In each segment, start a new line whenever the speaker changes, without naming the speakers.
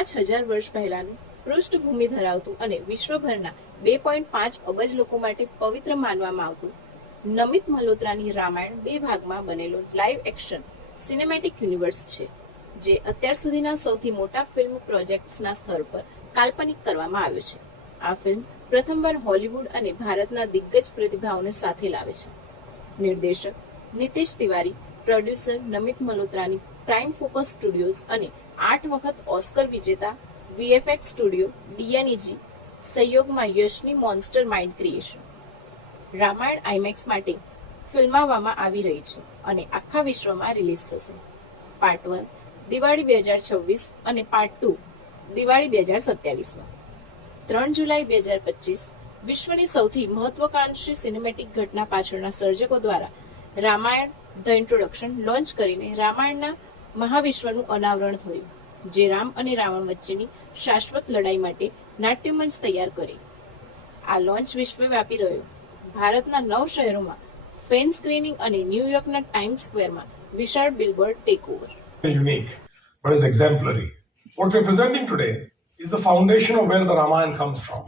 હજાર વર્ષ પહેલાનું પૃષ્ઠભૂમિ ધરાવતું અને વિશ્વભરના બે પોઈન્ટ પાંચ અબજ લોકો માટે પવિત્ર માનવામાં આવતું નમિત મલ્હોત્રાની રામાયણ બે ભાગમાં બનેલો લાઇવ એક્શન સિનેમેટિક યુનિવર્સ છે, જે અત્યાર સુધીના સૌથી મોટા ફિલ્મ પ્રોજેક્ટ્સના સ્તર પર કાલ્પનિક કરવામાં આવ્યો છે. આ ફિલ્મ પ્રથમવાર હોલિવૂડ અને ભારતના દિગ્ગજ પ્રતિભાઓને સાથે લાવે છે. નિર્દેશક નીતિશ તિવારી પ્રોડ્યુસર નમિત મલ્હોત્રાની પ્રાઇમ ફોકસ સ્ટુડિયોઝ અને આઠ વખત ઓસ્કર વિજેતા વીએફએક્સ સ્ટુડિયો ડીએનઈજી સહયોગમાં યશની Monster Mind Creation Ramayana IMAX માટે ફિલ્માવવામાં આવી રહી છે અને આખા વિશ્વમાં રિલીઝ થશે. પાર્ટ વન દિવાળી બે હજાર છવ્વીસ અને પાર્ટ ટુ દિવાળી બે હજાર સત્યાવીસમાં. ત્રણ જુલાઈ બે હજાર પચીસ, વિશ્વની સૌથી મહત્વકાંક્ષી સિનેમેટિક ઘટના પાછળના સર્જકો દ્વારા રામાયણ ધ ઇન્ટ્રોડક્શન લોન્ચ કરીને રામાયણના મહાવિશ્વનું અનાવરણ થયું જે રામ અને રાવણ વચ્ચેની શાશ્વત લડાઈ માટે નાટ્યમંચ તૈયાર કરી આ લોન્ચ વિશ્વવ્યાપી રહ્યો ભારતના નવ શહેરોમાં ફેન સ્ક્રીનિંગ અને ન્યુયોર્કના ટાઈમ સ્ક્વેરમાં વિશાળ billboard take over
unique, but is exemplary. What we're presenting today is the foundation of where the Ramayana comes from.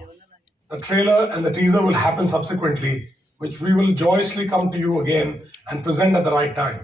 The trailer and the teaser will happen subsequently, which we will joyously come to you again and present at the right time.